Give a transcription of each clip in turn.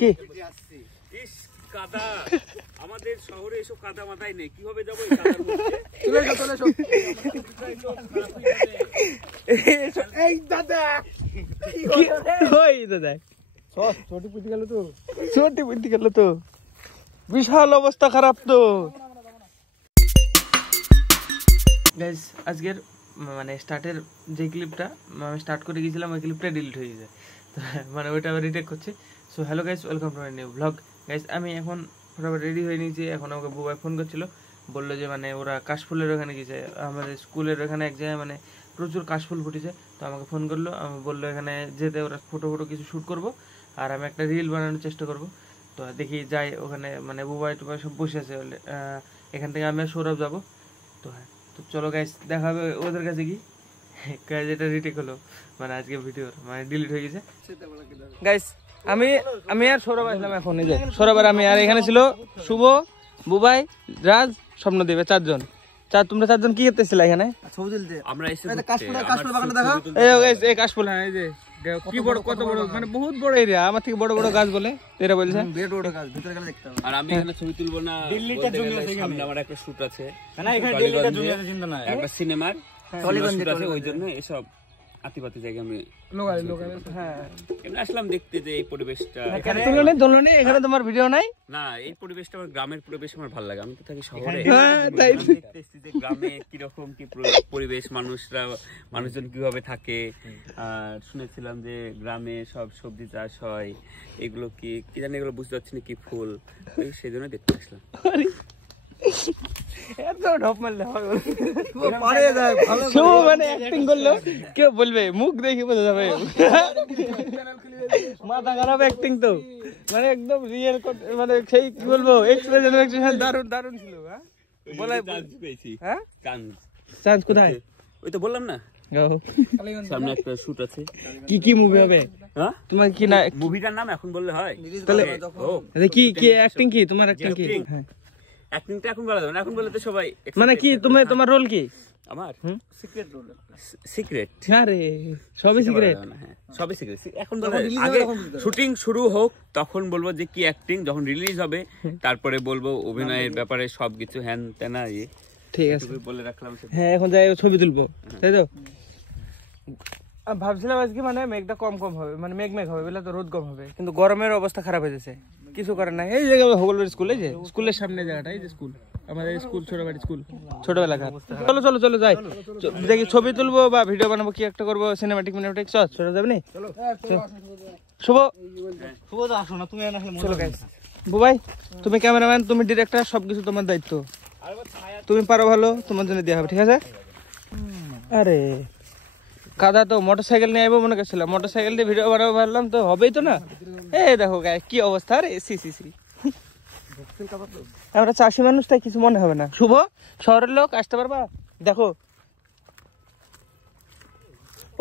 কি ইস কাদা আমাদের শহরে এসব কাদা মাথায় নেই, কিভাবে যাবো এই কাদার মধ্যে? চলে এসো এই দাদা ওই দাদা ছোটি পুঁতি গেল তো বিশাল অবস্থা খারাপ তো। গাইস আজকের মানে স্টার্টের যে ক্লিপটা আমি স্টার্ট করে গিয়েছিলাম ওই ক্লিপটা ডিলিট হয়ে গেছে, তো মানে ওইটা আবার রিটেক করছে। So hello guys, welcome to my new blog. Guys আমি এখন ফটাফট রেডি হয়ে নিয়েছি। এখন আমাকে বুবাই ফোন করছিল, বললো যে মানে ওরা কাশফুলের ওখানে গেছে, আমাদের স্কুলের ওখানে এক জায়গায় মানে প্রচুর কাশফুল ফুটেছে। তো আমাকে ফোন করলো, আমি বললো এখানে যেতে, ওরা ফটো কিছু শ্যুট করবো আর আমি একটা রিল বানানোর চেষ্টা করব। তো দেখি যাই ওখানে, মানে বুবাই টুবাই সব বসে আছে। এখান থেকে আমি আর সৌরভ যাবো। তো হ্যাঁ, তো চলো গাইস দেখা হবে ওদের কাছে কি। গাইস এটা রিটেক হলো, মানে আজকে ভিডিওর মানে ডিলিট হয়ে গেছে। গাইস আমি আর সৌরভ আসলাম এখন, এই যে সৌরভ আর আমি, আর এখানে ছিল শুভ, বুবাই, রাজ, স্বপ্নদেব, চারজন। তোমরা চারজন কি করতেছিল এখানে? ছবি তুলতে। আমরা এসে কাশফুল বাগানটা দেখো। এই গাইস এই কাশফুল, হ্যাঁ এই যে কি বড়, কত বড়, মানে বহুত বড় এরিয়া, আমার থেকে বড় বড় গাছ বলে এরা বলছে। বড় গাছ ভিতরে গেলে দেখতে হবে। আর আমি এখানে ছবি তুলবো না, দিল্লিতে জমি আছে, সামনে আমার একটা শুট আছে। না এখানে দিল্লিতে জমি আছে, চিন্তা নাই, একটা সিনেমার টলিগঞ্জে আছে, ওই জন্য এসব আতিপাতি জায়গা আমি লোকাল হ্যাঁ এমনি আসলাম দেখতে যে এই পরিবেশটা। এখানে এখানে তোমার ভিডিও নাই না, এই পরিবেশটা আমার গ্রামের পরিবেশ আমার ভালো লাগে। আমি তো থাকি শহরে, তাই দেখতেছি যে গ্রামে কিরকম কি পরিবেশ, মানুষজন কিভাবে থাকে। আর শুনেছিলাম যে গ্রামে সব সবজি চাষ হয়, এগুলো কি জানি, এগুলো বুঝতে পারছি না কি ফুল, সেই জন্য দেখতে আসলাম। কেউ বলবে মুখ দেখে বোঝা যাবে, মাথা খারাপ অ্যাক্টিং তো, মানে একদম রিয়েল, মানে সেই কি বলবো এক্সপ্রেশন দারুণ ছিল। হ্যাঁ চান্স কোথায়? ওই তো বললাম না, সামনে একটা শুট আছে। কি মুভি হবে? হ্যাঁ তোমার কি না মুভিটার নাম এখন বললে হয়? তাহলে কি অ্যাক্টিং কি তোমার? অ্যাক্টিং কি? অ্যাক্টিংটা এখন বলা যাবে না, এখন বললে তো সবাই মানে কি তোমার রোল কি? আমার সিক্রেট রোল। সিক্রেট? আরে সবই সিক্রেট, সবই সিক্রেট। এখন আগে শুটিং শুরু হোক তখন বলবো যে কি অ্যাক্টিং, যখন রিলিজ হবে তারপরে বলবো অভিনয়ের ব্যাপারে সবকিছু হ্যান তেনা। ঠিক আছে বলে রাখলাম। হ্যাঁ এখন যাই ছবি তুলবো, তাই তো ভাবছিলাম আজকে, মানে মেঘটা কম হবে, মানে মেঘ হবে বলে তো রোদ কম হবে, কিন্তু গরমের অবস্থা খারাপ হয়ে যাচ্ছে, কিছু করার নাই। এই জায়গায় হোগলবাড়ি স্কুল, এই যে স্কুলের সামনে জায়গাটা, এই যে স্কুল, আমাদের স্কুল ছোটবাড়ি স্কুল, ছোটবেলা। চলো যাই দেখি ছবি তুলবো বা ভিডিও বানাবো, কি একটা করবো, সিনেমাটিক চলো যাবে নি? শুভ তো আসো না তুমি, চলো গাইস। বুবাই তুমি ক্যামেরাম্যান, তুমি ডিরেক্টর, সবকিছু তোমার দায়িত্ব, তুমি পারো ভালো, তোমার জন্য দেওয়া হবে, ঠিক আছে? আরে কাদা তো মোটরসাইকেল নিয়ে আইবো মনে করছিলাম, মোটরসাইকেল দিয়ে ভিডিও বানাবো ভাবলাম, তো হবেই তো না। এই দেখো গায়ে কি অবস্থা, রে সি আমরা চাষি মানুষ, তাই কিছু মনে হবে না। শুভ শহরের লোক, আসতে পারবা? দেখো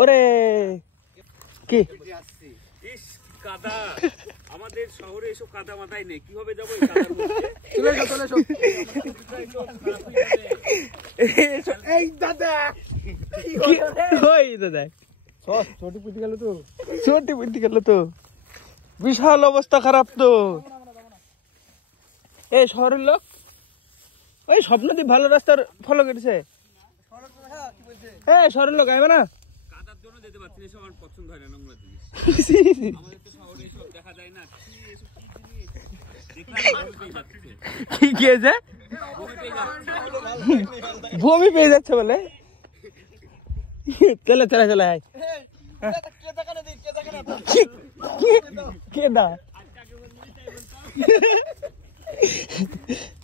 ওরে কি কাদা আমাদের শহরে এসব কাদা মাথায় নেই, কিভাবে যাবো এই কাদার মধ্যে? এই দাদা ওই দাদা ছোটি পুঁতি গেল তো বিশাল অবস্থা খারাপ তো। এই শহরের লোক, ওই স্বপ্নদীপ ভালো রাস্তার ফলো করেছে। হ্যাঁ শহরের লোক আইবে না, কাদার জন্য যেতে পারছি না, আমার পছন্দ হয় না নোংরা জিনিস। আমাদের তো শহরে এসব দেখা যায় না, কি হয়েছে? ভূমি পেয়ে যাচ্ছে বলে, চলে আয় কে না,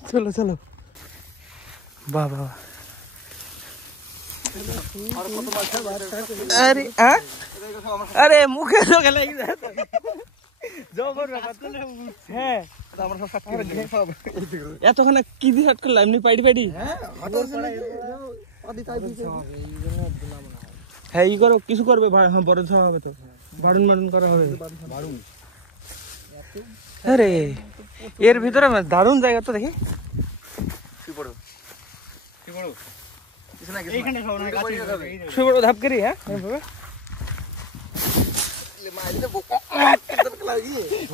চলো বাবা। আরে মুখে হ্যাঁ এতক্ষণ কি দিয়ে হাট করলাম, এমনি পাইডি হ্যাঁ ই করো, কিছু করবে, হ্যাঁ বরণ সভা হবে তো, বারুন করা হবে। আরে এর ভিতরে দারুণ জায়গা তো, দেখি ধাপ করি। হ্যাঁ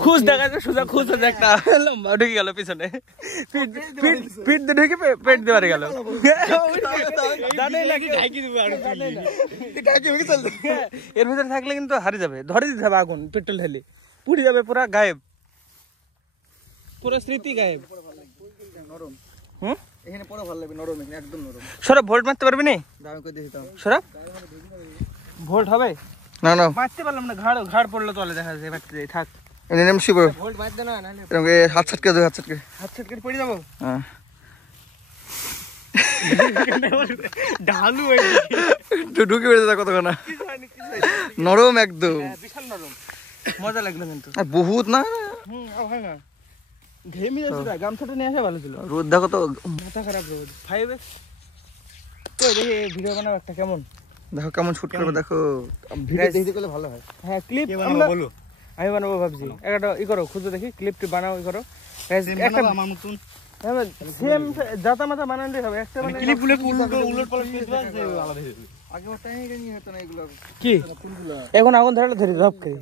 খুশ দেখা যায় সোজা খুশ আছে একটা লম্বা ঢুকে গেল পিছনে পিঠ দিয়ে ঢুকে পেট দিয়ে গেল এর ভিতরে থাকলে কিন্তু হারিয়ে যাবে ধরে দিতে হবে আগুন পেট্রোল ঢেলে পুড়ে যাবে পুরা গায়েব পুরো স্মৃতি গায়েব এখানে পরে ভালো লাগবে নরম এখানে একদম নরম সরব ভোল্ট মারতে পারবি না দামি করে দিয়েছি সরব ভোল্ট হবে না না মারতে পারলাম না ঘাড় পড়লে তলে দেখা যায় মারতে যাই থাক এনে শিব ভোল্ট মারতে না নাহলে এরকম হাত ছটকে দাও হাত ছটকে পড়ে যাবো হ্যাঁ ঢালু ঢুকে বেড়ে যা কতক্ষণ নরম একদম বিশাল নরম মজা লাগলো কিন্তু আর বহুত না হয় না ঘেমি যাচ্ছে গামছাটা নিয়ে আসা ভালো ছিল রোদ দেখো তো মাথা খারাপ রোদ ফাইভে তো দেখি ভিডিও বানাবো একটা কেমন দেখো কেমন শুট করবে দেখো ভিডিও দেখতে করলে ভালো হয় হ্যাঁ ক্লিপ আমরা বলো আমি বানাবো ভাবছি একটা করো খুঁজে দেখি ক্লিপটি বানাও করো একটা আমার মতন সেম জাতা মাথা বানানোই হবে একটা মানে ক্লিপ উলট পালট পিস বানাতে আলাদা হবে আগে ওটাই নিয়ে হতো না এগুলো কি এখন আগুন ধরলে ধরে ধপ করে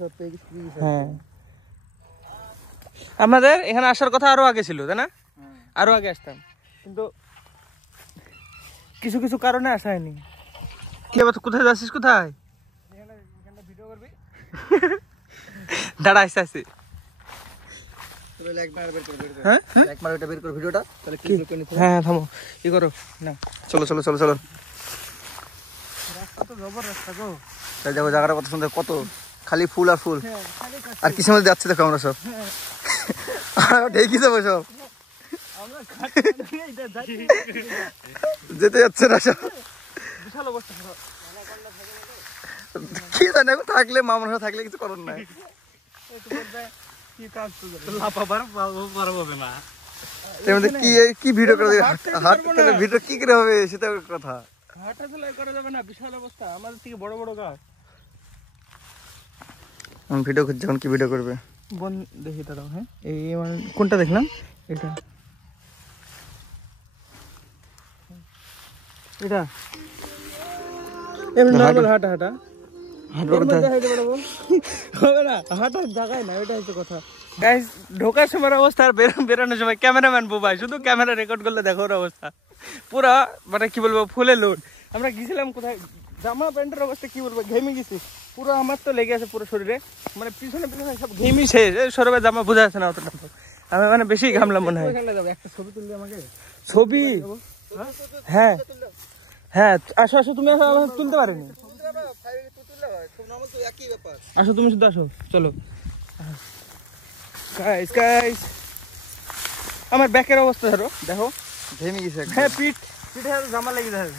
সব পেয়ে হ্যাঁ আমাদের এখানে আসার কথা আরো আগে ছিল তাই না আরো আগে আসতাম কিন্তু কিছু কিছু কারণে আসা হয়নি কি আবার কোথায় যাচ্ছিস কোথায় দাঁড়া আসতে আসতে ভিডিওটা তাহলে কি হ্যাঁ থামো কি করো না চলো রাস্তা তো জবর রাস্তা গো দেখো জায়গাটা কত সুন্দর কত খালি ফুল আর ফুল আর কিছু মধ্যে যাচ্ছে দেখো আমরা সব ঢেকে যাবো সব যেতে যাচ্ছে না সব বিশাল অবস্থা কি জানি এখন থাকলে মামার সাথে থাকলে কিছু করার নাই কি ভিডিও করে হাট ভিডিও কি করে হবে সেটা কথা হাঁটা চলা করা যাবে না বিশাল অবস্থা আমাদের থেকে বড় বড় গাছ ভিডিও করছে এখন কি ভিডিও করবে বন দেখি দাঁড়াও হ্যাঁ এই মানে কোনটা দেখলাম এটা এটা এমনি নরমাল হাঁটা হবে না হাঁটার জায়গায় না এটা হচ্ছে কথা গাইস ঢোকার সময় অবস্থা আর বেরোনোর সময় ক্যামেরাম্যান বুবাই শুধু ক্যামেরা রেকর্ড করলে দেখো ওর অবস্থা পুরা মানে কি বলবো ফুলে লোড আমরা গেছিলাম কোথায় জামা প্যান্টের অবস্থা কি বলবো ঘেমে গেছি পুরো আমার তো লেগে আছে পুরো শরীরে মানে পিছনে সব ঘেমি শেষ সরবে জামা বোঝা যাচ্ছে না অতটা আমি মানে বেশি ঘামলাম মনে হয় একটা ছবি তুলবে আমাকে ছবি হ্যাঁ হ্যাঁ আসো তুমি আসো আমি তুলতে পারিনি আসো তুমি শুধু আসো চলো গাইস গাইস আমার ব্যাকের অবস্থা ধরো দেখো ঘেমি গেছে হ্যাঁ পিঠে জামা লেগে যায়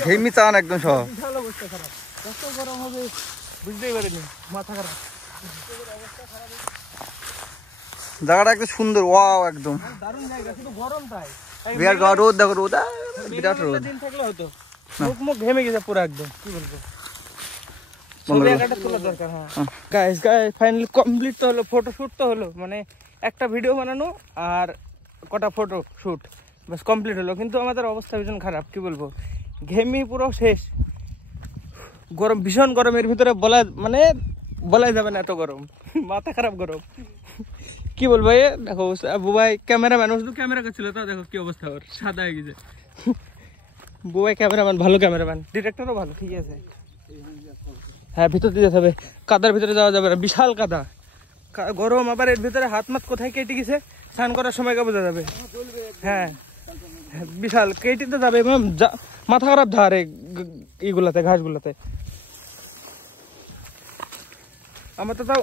ঘেমি চান একদম সব বিশাল অবস্থা খারাপ কত গরম হবে বুঝতেই পারিনি মাথা খারাপ জায়গাটা একদম সুন্দর ওয়াও একদম দারুণ জায়গা শুধু গরম তাই বিরাট রোদ দেখো রোদ বিরাট রোদ দিন থাকলে হতো মুখ ঘেমে গেছে পুরো একদম কি বলবো ছবি একটা তোলা দরকার হ্যাঁ গাইস ফাইনালি কমপ্লিট তো হলো ফটো শুট তো হলো মানে একটা ভিডিও বানানো আর কটা ফটো শুট বাস কমপ্লিট হলো কিন্তু আমাদের অবস্থা ভীষণ খারাপ কি বলবো ঘেমি পুরো শেষ গরম ভীষণ গরমের ভিতরে বলাই যাবে না এত গরম মাথা খারাপ গরম কি বলবো এ দেখো বুবাই ক্যামেরাম্যান শুধু ক্যামেরা করছিল তো দেখো কি অবস্থা ওর সাদা হয়ে গেছে বুবাই ক্যামেরাম্যান ভালো ক্যামেরাম্যান ডিরেক্টরও ভালো ঠিক আছে হ্যাঁ ভিতর দিয়ে যেতে হবে কাদার ভিতরে যাওয়া যাবে না বিশাল কাদা গরম আবার এর ভিতরে হাত মাত কোথায় কেটে গেছে স্নান করার সময় বোঝা যাবে হ্যাঁ বিশাল কেটে তো যাবে মাথা খারাপ ধারে এইগুলাতে ঘাসগুলাতে আমার তো তাও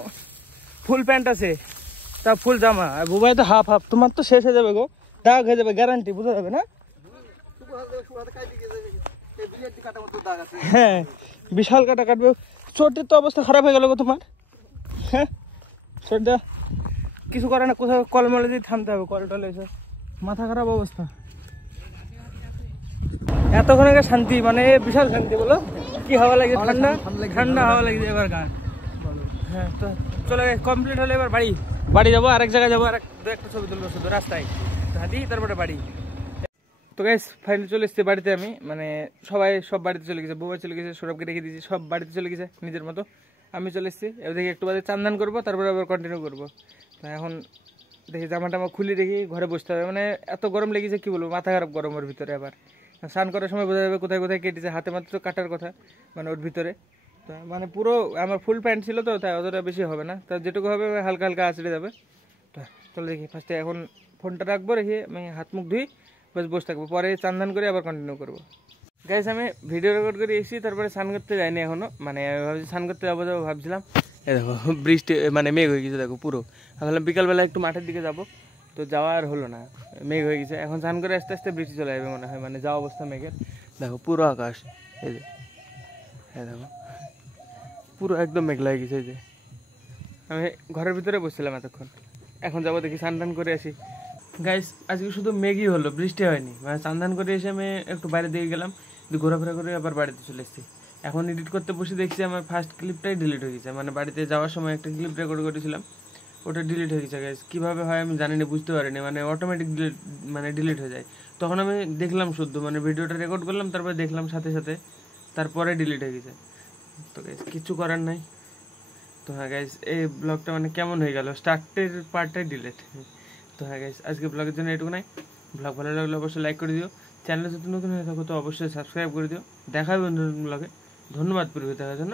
ফুল প্যান্ট আছে তা ফুল জামা আর বুবাই তো হাফ তোমার তো শেষ হয়ে যাবে গো দাগ হয়ে যাবে গ্যারান্টি বোঝা যাবে না হ্যাঁ বিশাল কাটা কাটবে চোটের তো অবস্থা খারাপ হয়ে গেল গো তোমার হ্যাঁ চোটটা কিছু করে না কোথাও কলমলে দিয়ে থামতে হবে কল টলে এসে মাথা খারাপ অবস্থা এতক্ষণ আগে শান্তি মানে বিশাল শান্তি বলো কি হাওয়া লাগে ঠান্ডা ঠান্ডা হাওয়া লাগে এবার গান হ্যাঁ তো চলে কমপ্লিট হলে এবার বাড়ি যাবো আরেক জায়গায় যাবো আর একটা ছবি তুলবো শুধু রাস্তায় হাঁটি তারপরে বাড়ি তো গাইস ফাইনালি চলে এসেছি বাড়িতে আমি মানে সব বাড়িতে চলে গেছে বউবা চলে গেছে সৌরভকে রেখে দিয়েছি সব বাড়িতে চলে গেছে নিজের মতো আমি চলে এসেছি, এবার দেখি একটু বাদে চান ধান করবো, তারপরে আবার কন্টিনিউ করবো। তো এখন দেখি জামা টামা খুলি, দেখি ঘরে বসতে হবে, মানে এত গরম লেগেছে কি বলবো, মাথা খারাপ গরমের ভিতরে। আবার স্নান করার সময় বোঝা যাবে কোথায় কোথায় কেটেছে, হাতে মাত্র তো কাটার কথা মানে ওর ভিতরে। তো মানে পুরো আমার ফুল প্যান্ট ছিল তো, তাই অতটা বেশি হবে না, তা যেটুকু হবে হালকা হালকা আঁচড়ে যাবে। তো চলো দেখি ফার্স্টে এখন ফোনটা রাখবো, রেখে আমি হাত মুখ ধুই, বেশ বসে থাকবো, পরে চান ধান করে আবার কন্টিনিউ করবো। গাইস আমি ভিডিও রেকর্ড করে এসেছি, তারপরে স্নান করতে যাইনি এখনো, মানে ভাবছি স্নান করতে যাবো ভাবছিলাম। এ দেখো বৃষ্টি মানে মেঘ হয়ে গেছে দেখো পুরো। ভাবলাম বিকালবেলা একটু মাঠের দিকে যাবো, তো যাওয়া আর হলো না, মেঘ হয়ে গেছে। এখন স্নান করে আস্তে আস্তে বৃষ্টি চলে যাবে মনে হয়, মানে যাওয়া অবস্থা মেঘের। দেখো পুরো আকাশ, এই যে দেখো পুরো একদম মেঘলা হয়ে গেছে। এই যে আমি ঘরের ভিতরে বসছিলাম এতক্ষণ, এখন যাবো দেখি স্নান টান করে আসি। গাইস আজকে শুধু মেঘই হলো, বৃষ্টি হয়নি। মানে স্নান টান করে এসে আমি একটু বাইরে দিকে গেলাম, ঘোরাফেরা করে আবার বাড়িতে চলে এসেছি। এখন এডিট করতে বসে দেখছি আমার ফার্স্ট ক্লিপটাই ডিলিট হয়ে গেছে, মানে বাড়িতে যাওয়ার সময় একটা ক্লিপ রেকর্ড করেছিলাম, ওটা ডিলিট হয়ে গেছে। গাইস কীভাবে হয় আমি জানি না, বুঝতে পারিনি, মানে অটোমেটিক ডিলিট হয়ে যায়। তখন আমি দেখলাম শুদ্ধ, মানে ভিডিওটা রেকর্ড করলাম, তারপরে দেখলাম সাথে সাথে, তারপরে ডিলিট হয়ে গেছে। তো গাইস কিছু করার নাই। তো হ্যাঁ গাইস এই ব্লগটা মানে কেমন হয়ে গেল, স্টার্টের পার্টটাই ডিলিট। তো হ্যাঁ গাইস আজকে ব্লগের জন্য এটুকু নাই। ব্লগ ভালো লাগলে অবশ্যই লাইক করে দিও, চ্যানেলে যদি নতুন হয়ে থাকো তো অবশ্যই সাবস্ক্রাইব করে দিও। দেখা হবে নতুন ব্লগে। ধন্যবাদ পুরো দেখার জন্য।